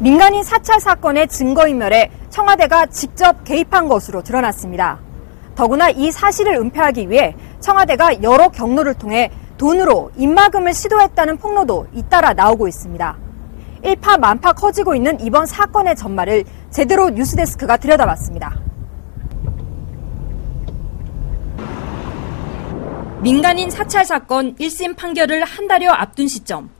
민간인 사찰 사건의 증거인멸에 청와대가 직접 개입한 것으로 드러났습니다. 더구나 이 사실을 은폐하기 위해 청와대가 여러 경로를 통해 돈으로 입막음을 시도했다는 폭로도 잇따라 나오고 있습니다. 일파만파 커지고 있는 이번 사건의 전말을 제대로 뉴스데스크가 들여다봤습니다. 민간인 사찰 사건 1심 판결을 한 달여 앞둔 시점.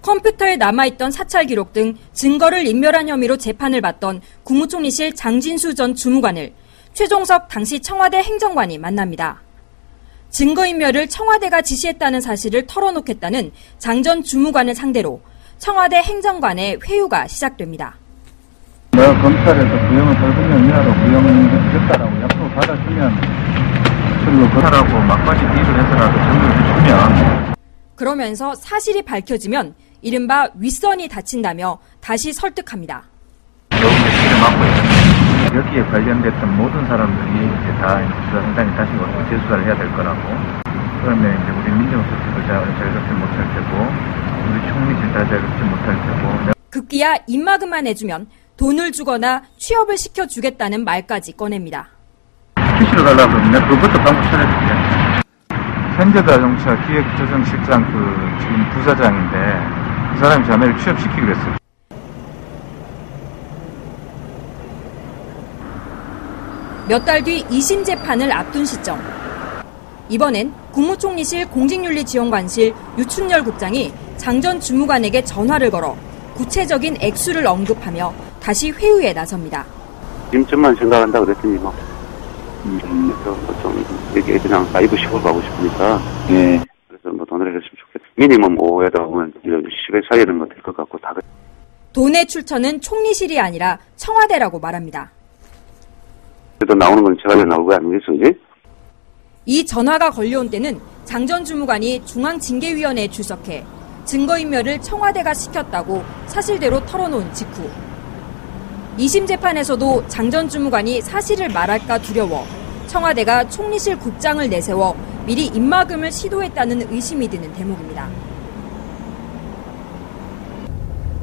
컴퓨터에 남아있던 사찰 기록 등 증거를 인멸한 혐의로 재판을 받던 국무총리실 장진수 전 주무관을 최종석 당시 청와대 행정관이 만납니다. 증거인멸을 청와대가 지시했다는 사실을 털어놓겠다는 장 전 주무관을 상대로 청와대 행정관의 회유가 시작됩니다. 내가 검찰에서 구형을 8년 이하로 구형했다라고 약속을 받았으면 그리고 그사라고 막바지 기입을 해서라도 증거를 주면 그러면서 사실이 밝혀지면 이른바 윗선이 다친다며 다시 설득합니다. 여기에 맡고 있는데 여기에 관련됐던 모든 사람들이 이제 다 수사단장이 다시 재수사를 해야 될 거라고. 그러면 이제 우리 민정수석도 자유롭지 못할 테고, 우리 총리실 다 자유롭지 못할 테고. 급기야 입막음만 해주면 돈을 주거나 취업을 시켜주겠다는 말까지 꺼냅니다. 휴시로 가려고 그러면 그것도 방법 찾아줄게. 현재자동차 기획조정실장 지금 부사장인데 그 사람이 자네를 취업시키기로 했어요. 몇 달 뒤 2심 재판을 앞둔 시점. 이번엔 국무총리실 공직윤리지원관실 유춘열 국장이 장 전 주무관에게 전화를 걸어 구체적인 액수를 언급하며 다시 회유에 나섭니다. 지금쯤만 생각한다 그랬더니 좀 여기 그냥 라이브 시골 가고 싶으니까 그래서 돈을 해줬으면 좋겠다. 미니멈 5에다 보면 10억 사이는 될 것 같고 다. 돈의 출처는 총리실이 아니라 청와대라고 말합니다. 그래도 나오는 건 제가 나올 거 아니겠어요? 이 전화가 걸려온 때는 장 전 주무관이 중앙징계위원회에 출석해 증거인멸을 청와대가 시켰다고 사실대로 털어놓은 직후. 2심 재판에서도 장 전 주무관이 사실을 말할까 두려워 청와대가 총리실 국장을 내세워 미리 입막음을 시도했다는 의심이 드는 대목입니다.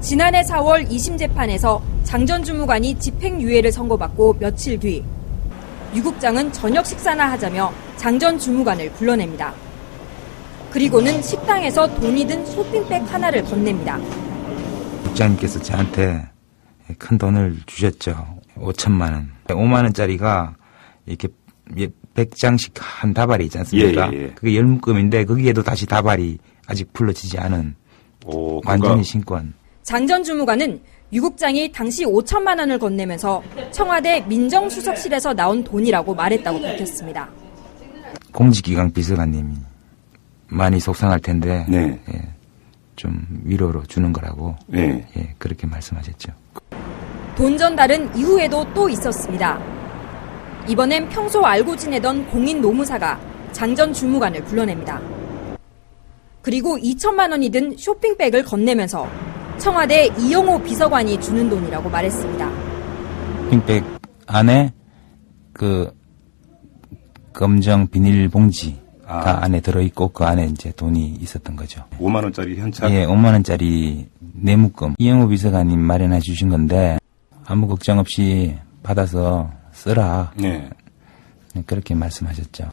지난해 4월 2심 재판에서 장 전 주무관이 집행유예를 선고받고 며칠 뒤 유 국장은 저녁 식사나 하자며 장 전 주무관을 불러냅니다. 그리고는 식당에서 돈이 든 쇼핑백 하나를 건넵니다. 국장님께서 저한테 큰 돈을 주셨죠. 5천만 원. 5만 원짜리가 이렇게 100장씩 한 다발이 있지 않습니까? 그게 열묶음인데 거기에도 다시 다발이 아직 불러지지 않은 완전히 신권. 장 전 주무관은 유 국장이 당시 5천만 원을 건네면서 청와대 민정수석실에서 나온 돈이라고 말했다고 밝혔습니다. 공직기강 비서관님이 많이 속상할 텐데 좀 위로로 주는 거라고 그렇게 말씀하셨죠. 돈 전달은 이후에도 또 있었습니다. 이번엔 평소 알고 지내던 공인 노무사가 장 전 주무관을 불러냅니다. 그리고 2천만 원이 든 쇼핑백을 건네면서 청와대 이영호 비서관이 주는 돈이라고 말했습니다. 쇼핑백 안에 그 검정 비닐봉지가 안에 들어있고 그 안에 이제 돈이 있었던 거죠. 5만 원짜리 현찰? 5만 원짜리 내묶음. 이영호 비서관님 마련해 주신 건데 아무 걱정 없이 받아서 쓰라. 그렇게 말씀하셨죠.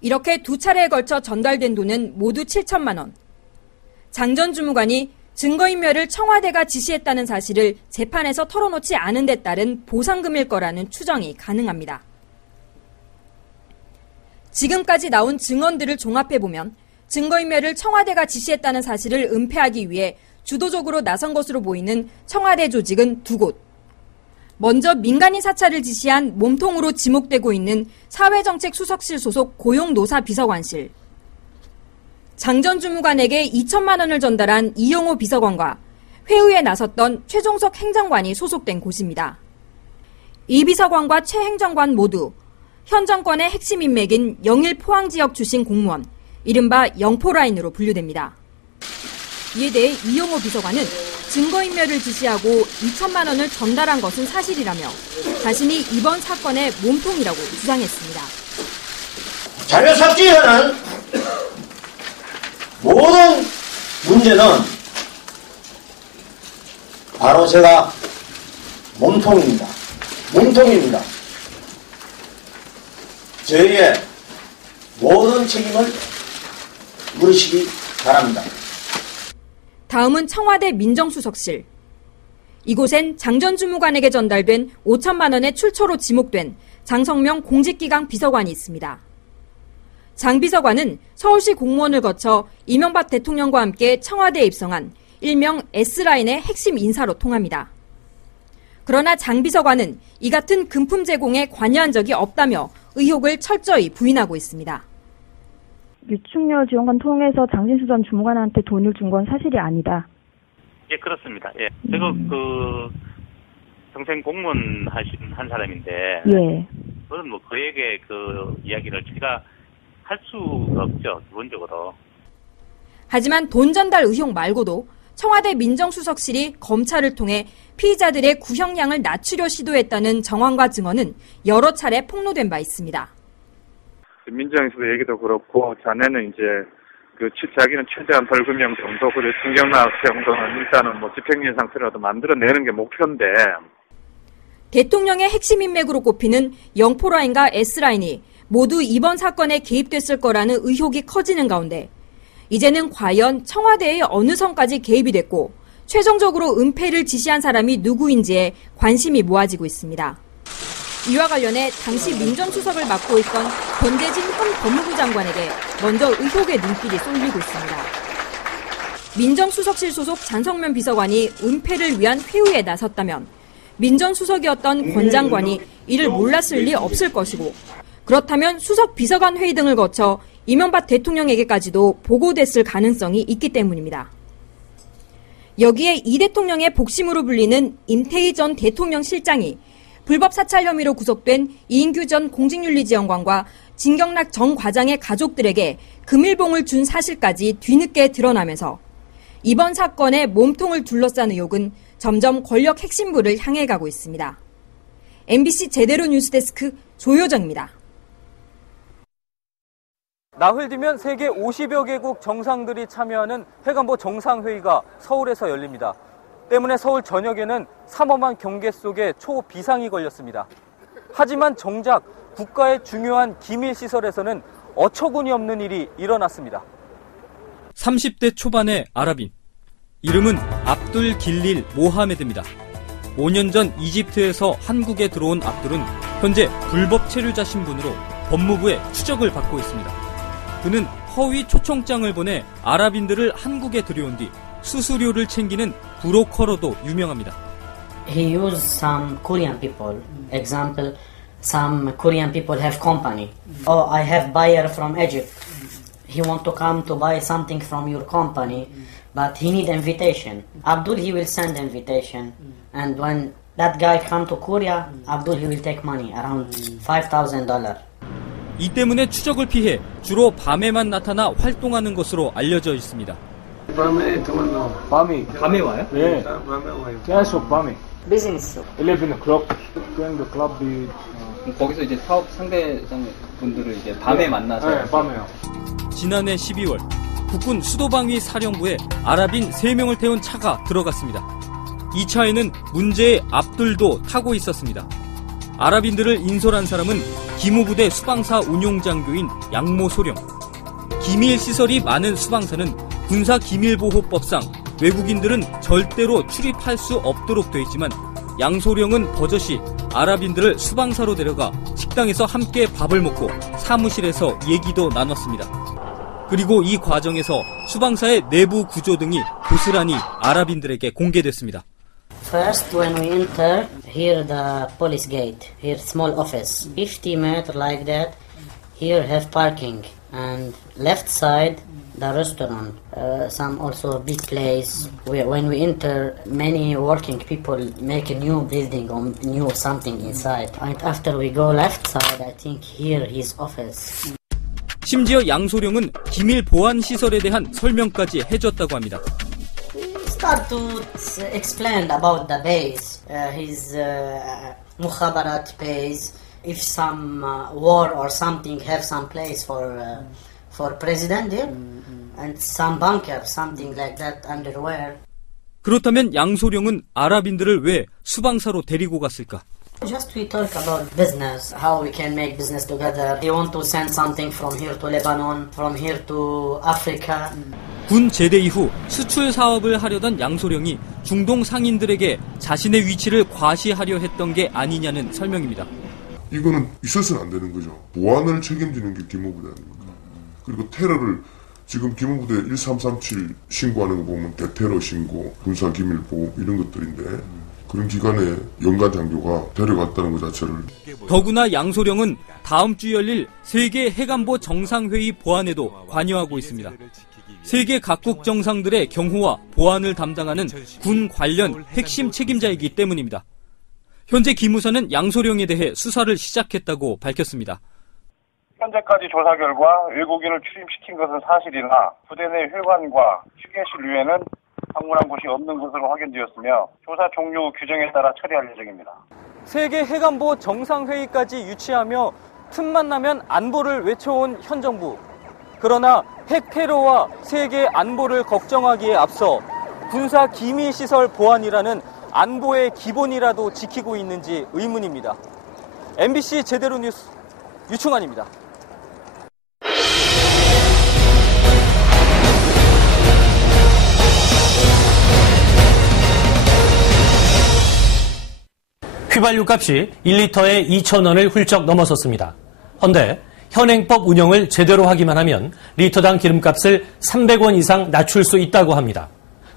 이렇게 두 차례에 걸쳐 전달된 돈은 모두 7천만 원. 장 전 주무관이 증거인멸을 청와대가 지시했다는 사실을 재판에서 털어놓지 않은 데 따른 보상금일 거라는 추정이 가능합니다. 지금까지 나온 증언들을 종합해보면 증거인멸을 청와대가 지시했다는 사실을 은폐하기 위해 주도적으로 나선 것으로 보이는 청와대 조직은 두 곳. 먼저 민간인 사찰을 지시한 몸통으로 지목되고 있는 사회정책수석실 소속 고용노사비서관실. 장 전 주무관에게 2천만 원을 전달한 이영호 비서관과 회의에 나섰던 최종석 행정관이 소속된 곳입니다. 이 비서관과 최 행정관 모두 현 정권의 핵심 인맥인 영일 포항지역 출신 공무원, 이른바 영포라인으로 분류됩니다. 이에 대해 이영호 비서관은 증거인멸을 지시하고 2천만 원을 전달한 것은 사실이라며 자신이 이번 사건의 몸통이라고 주장했습니다. 자료 삭제하는 모든 문제는 바로 제가 몸통입니다. 몸통입니다. 저희의 모든 책임을 물으시기 바랍니다. 다음은 청와대 민정수석실. 이곳엔 장전주무관에게 전달된 5천만 원의 출처로 지목된 장성명 공직기강 비서관이 있습니다. 장 비서관은 서울시 공무원을 거쳐 이명박 대통령과 함께 청와대에 입성한 일명 S라인의 핵심 인사로 통합니다. 그러나 장 비서관은 이 같은 금품 제공에 관여한 적이 없다며 의혹을 철저히 부인하고 있습니다. 유충렬 지원관 통해서 장진수 전 주무관한테 돈을 준 건 사실이 아니다. 예, 그렇습니다. 예. 제가 평생 공무원 한 사람인데, 예. 저는 뭐 그에게 그 이야기를 제가 할 수가 없죠, 기본적으로. 하지만 돈 전달 의혹 말고도 청와대 민정수석실이 검찰을 통해 피의자들의 구형량을 낮추려 시도했다는 정황과 증언은 여러 차례 폭로된 바 있습니다. 민정에서도 얘기도 그렇고 자네는 이제 자기는 최대한 벌금형 정도 그리고 중경락 정도는 일단은 뭐 집행유예 상태라도 만들어내는 게 목표인데. 대통령의 핵심 인맥으로 꼽히는 영포라인과 S라인이 모두 이번 사건에 개입됐을 거라는 의혹이 커지는 가운데 이제는 과연 청와대의 어느 선까지 개입이 됐고 최종적으로 은폐를 지시한 사람이 누구인지에 관심이 모아지고 있습니다. 이와 관련해 당시 민정수석을 맡고 있던 권재진 현 법무부 장관에게 먼저 의혹의 눈길이 쏠리고 있습니다. 민정수석실 소속 장성면 비서관이 은폐를 위한 회유에 나섰다면 민정수석이었던 권 장관이 이를 몰랐을 리 없을 것이고 그렇다면 수석 비서관 회의 등을 거쳐 이명박 대통령에게까지도 보고됐을 가능성이 있기 때문입니다. 여기에 이 대통령의 복심으로 불리는 임태희 전 대통령 실장이 불법 사찰 혐의로 구속된 이인규 전 공직윤리지원관과 진경락 전 과장의 가족들에게 금일봉을 준 사실까지 뒤늦게 드러나면서 이번 사건의 몸통을 둘러싼 의혹은 점점 권력 핵심부를 향해 가고 있습니다. MBC 제대로 뉴스데스크 조효정입니다. 나흘 뒤면 세계 50여 개국 정상들이 참여하는 회관보 정상회의가 서울에서 열립니다. 때문에 서울 전역에는 삼엄한 경계 속에 초비상이 걸렸습니다. 하지만 정작 국가의 중요한 기밀시설에서는 어처구니 없는 일이 일어났습니다. 30대 초반의 아랍인. 이름은 압둘 길릴 모하메드입니다. 5년 전 이집트에서 한국에 들어온 압둘은 현재 불법 체류자 신분으로 법무부의 추적을 받고 있습니다. 그는 허위 초청장을 보내 아랍인들을 한국에 들여온 뒤 수수료를 챙기는 브로커로도 유명합니다. He used some Korean people. Example, some Korean people have company. Oh, I have buyer from Egypt. He want to come to buy something from your company, but he need invitation. Abdul, he will send invitation. And when that guy come to Korea, Abdul, he will take money, around $5,000. 이 때문에 추적을 피해 주로 밤에만 나타나 활동하는 것으로 알려져 있습니다. 밤에 와요? 네. 계속 밤에. Business. 11 o'clock. Going to club. 거기서 이제 사업 상대장 분들을 이제 밤에 만나서. 네, 밤에요. 지난해 12월 국군 수도방위 사령부에 아랍인 3명을 태운 차가 들어갔습니다. 이 차에는 문제의 압둘도 타고 있었습니다. 아랍인들을 인솔한 사람은 기무부대 수방사 운용장교인 양모 소령. 기밀시설이 많은 수방사는 군사기밀보호법상 외국인들은 절대로 출입할 수 없도록 돼 있지만 양소령은 버젓이 아랍인들을 수방사로 데려가 식당에서 함께 밥을 먹고 사무실에서 얘기도 나눴습니다. 그리고 이 과정에서 수방사의 내부 구조 등이 고스란히 아랍인들에게 공개됐습니다. First, when we enter, here the police gate, here small office, 50 meters like that, here have parking, and left side the restaurant, some also big place. When we enter, many working people make a new building or new something inside. And after we go left side, I think here his office. 심지어 양소령은 기밀 보안 시설에 대한 설명까지 해줬다고 합니다. Start to explain about the base, his mukhabarat base. If some war or something have some place for president there, and some bunker, something like that, underwear. 그렇다면 양소룡은 아랍인들을 왜 수방사로 데리고 갔을까? Just we talk about business, how we can make business together. They want to send something from here to Lebanon, from here to Africa. 군 제대 이후 수출 사업을 하려던 양소룡이 중동 상인들에게 자신의 위치를 과시하려 했던 게 아니냐는 설명입니다. 이거는 있어서는 안 되는 거죠. 보안을 책임지는 게 기무부대 아닙니까? 그리고 테러를 지금 기무부대 1337 신고하는 거 보면 대테러 신고, 군사기밀보호 이런 것들인데 그런 기간에 연간 장교가 데려갔다는 것 자체를. 더구나 양소룡은 다음 주 열릴 세계 해관보 정상회의 보안에도 관여하고 있습니다. 세계 각국 정상들의 경호와 보안을 담당하는 군 관련 핵심 책임자이기 때문입니다. 현재 기무사는 양소룡에 대해 수사를 시작했다고 밝혔습니다. 현재까지 조사 결과 외국인을 출입시킨 것은 사실이나 부대 내 회관과 휴게실 외에는 방문한 곳이 없는 것으로 확인되었으며 조사 종료 규정에 따라 처리할 예정입니다. 세계 해관보 정상회의까지 유치하며 틈만 나면 안보를 외쳐온 현 정부. 그러나 핵 테러와 세계 안보를 걱정하기에 앞서 군사 기밀시설 보안이라는 안보의 기본이라도 지키고 있는지 의문입니다. MBC 제대로 뉴스 유충환입니다. 휘발유 값이 1리터에 2,000원을 훌쩍 넘어섰습니다. 헌데 현행법 운영을 제대로 하기만 하면 리터당 기름값을 300원 이상 낮출 수 있다고 합니다.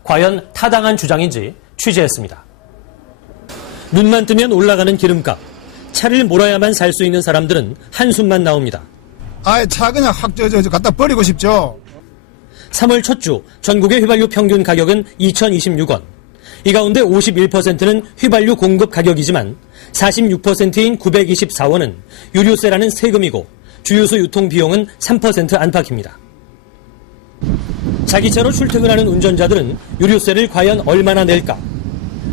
과연 타당한 주장인지 취재했습니다. 눈만 뜨면 올라가는 기름값. 차를 몰아야만 살 수 있는 사람들은 한숨만 나옵니다. 아예 차 그냥 확 갖다 버리고 싶죠. 3월 첫 주 전국의 휘발유 평균 가격은 2,026원. 이 가운데 51%는 휘발유 공급 가격이지만 46%인 924원은 유류세라는 세금이고 주유소 유통 비용은 3% 안팎입니다. 자기 차로 출퇴근하는 운전자들은 유류세를 과연 얼마나 낼까?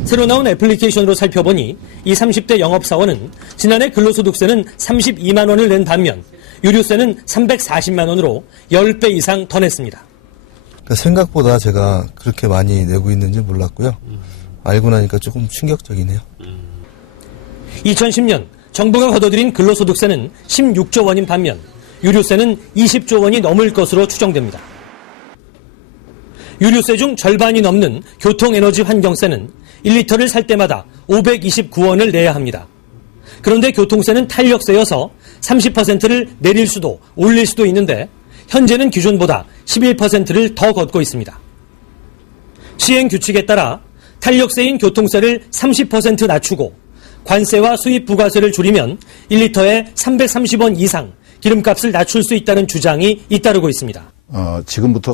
새로 나온 애플리케이션으로 살펴보니 이 30대 영업사원은 지난해 근로소득세는 32만 원을 낸 반면 유류세는 340만 원으로 10배 이상 더 냈습니다. 생각보다 제가 그렇게 많이 내고 있는지 몰랐고요. 알고 나니까 조금 충격적이네요. 2010년 정부가 걷어들인 근로소득세는 16조 원인 반면 유류세는 20조 원이 넘을 것으로 추정됩니다. 유류세 중 절반이 넘는 교통에너지 환경세는 1리터를 살 때마다 529원을 내야 합니다. 그런데 교통세는 탄력세여서 30%를 내릴 수도 올릴 수도 있는데 현재는 기존보다 11%를 더 걷고 있습니다. 시행 규칙에 따라 탄력세인 교통세를 30% 낮추고 관세와 수입 부가세를 줄이면 1리터에 330원 이상 기름값을 낮출 수 있다는 주장이 잇따르고 있습니다. 지금부터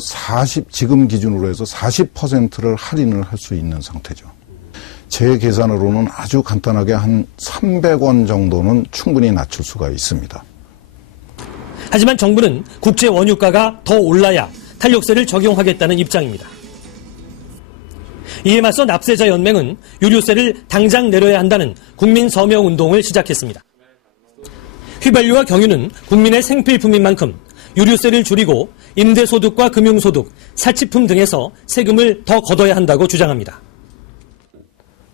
지금 기준으로 해서 40%를 할인을 할 수 있는 상태죠. 제 계산으로는 아주 간단하게 한 300원 정도는 충분히 낮출 수가 있습니다. 하지만 정부는 국제 원유가가 더 올라야 탄력세를 적용하겠다는 입장입니다. 이에 맞서 납세자 연맹은 유류세를 당장 내려야 한다는 국민 서명 운동을 시작했습니다. 휘발유와 경유는 국민의 생필품인 만큼 유류세를 줄이고 임대소득과 금융소득, 사치품 등에서 세금을 더 걷어야 한다고 주장합니다.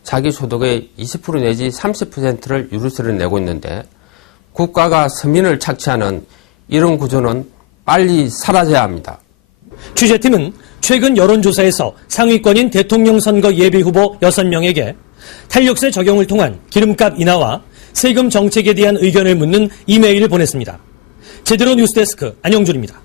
자기 소득의 20% 내지 30%를 유류세를 내고 있는데 국가가 서민을 착취하는 이런 구조는 빨리 사라져야 합니다. 취재팀은 최근 여론조사에서 상위권인 대통령 선거 예비후보 6명에게 탄력세 적용을 통한 기름값 인하와 세금 정책에 대한 의견을 묻는 이메일을 보냈습니다. 제대로 뉴스데스크 안영준입니다.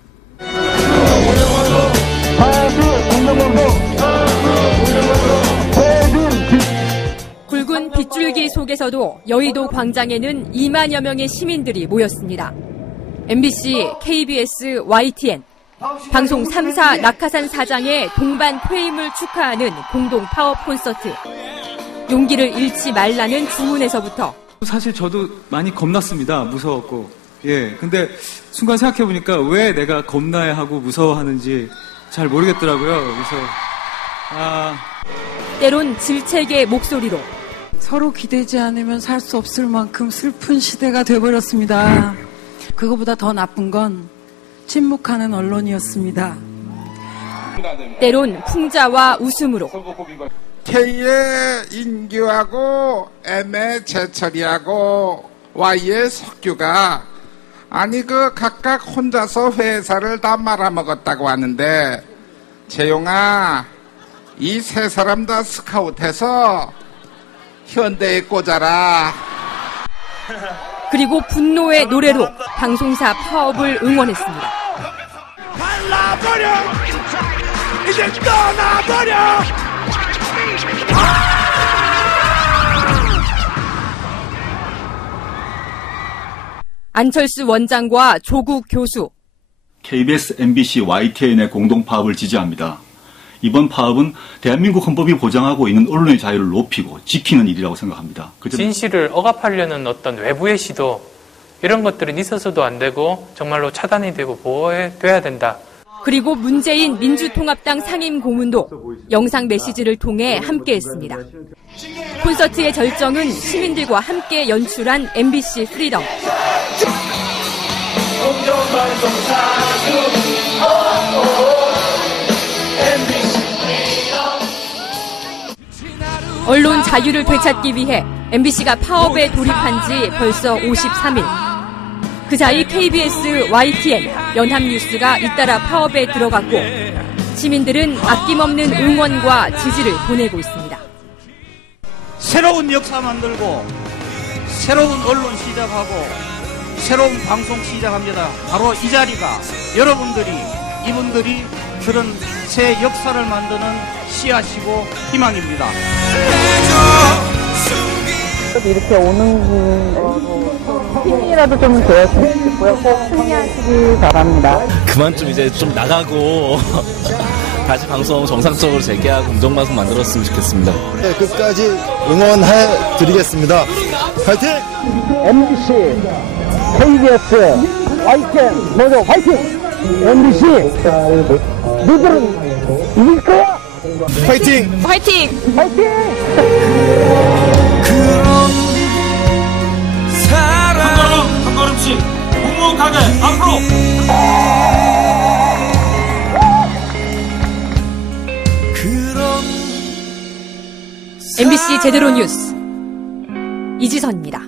붉은 빗줄기 속에서도 여의도 광장에는 2만여 명의 시민들이 모였습니다. MBC, KBS, YTN, 방송 3사 낙하산 사장의 동반 퇴임을 축하하는 공동 파업 콘서트. 용기를 잃지 말라는 주문에서부터. 사실 저도 많이 겁났습니다. 무서웠고. 근데 순간 생각해보니까 왜 내가 겁나야 하고 무서워하는지 잘 모르겠더라고요. 그래서 때론 질책의 목소리로. 서로 기대지 않으면 살 수 없을 만큼 슬픈 시대가 돼버렸습니다. 그거보다 더 나쁜 건 침묵하는 언론이었습니다. 때론 풍자와 웃음으로. K의 인규하고 M의 재철이하고 Y의 석규가 아니 각각 혼자서 회사를 다 말아먹었다고 하는데 재용아 이 세 사람 다 스카웃해서 현대에 꽂아라. 그리고 분노의 노래로 방송사 파업을 응원했습니다. 갈라버려! 이제 떠나버려! 안철수 원장과 조국 교수. KBS, MBC, YTN의 공동 파업을 지지합니다. 이번 파업은 대한민국 헌법이 보장하고 있는 언론의 자유를 높이고 지키는 일이라고 생각합니다. 진실을 억압하려는 어떤 외부의 시도 이런 것들은 있어서도 안 되고 정말로 차단이 되고 보호돼야 된다. 그리고 문재인 민주통합당 상임 고문도 영상 메시지를 통해 함께했습니다. 콘서트의 절정은 시민들과 함께 연출한 MBC 프리덤. 언론 자유를 되찾기 위해 MBC가 파업에 돌입한 지 벌써 53일. 그 사이 KBS, YTN, 연합뉴스가 잇따라 파업에 들어갔고 시민들은 아낌없는 응원과 지지를 보내고 있습니다. 새로운 역사 만들고 새로운 언론 시작하고 새로운 방송 시작합니다. 바로 이 자리가 이분들이 그런 새 역사를 만드는 씨앗이고 희망입니다. 이렇게 오는 힘이라도 좀 되었으면 좋겠고요. 꼭 승리하시기 바랍니다. 그만 좀 이제 좀 나가고 다시 방송 정상적으로 재개하고 공정방송 만들었으면 좋겠습니다. 네, 끝까지 응원해 드리겠습니다. 파이팅! MBC, KBS, YTN 모두 파이팅! MBC 너희들은 이길 거야! 파이팅! 파이팅! 파이팅! 한 걸음씩 묵묵하게 앞으로. MBC 제대로 뉴스 이지선입니다.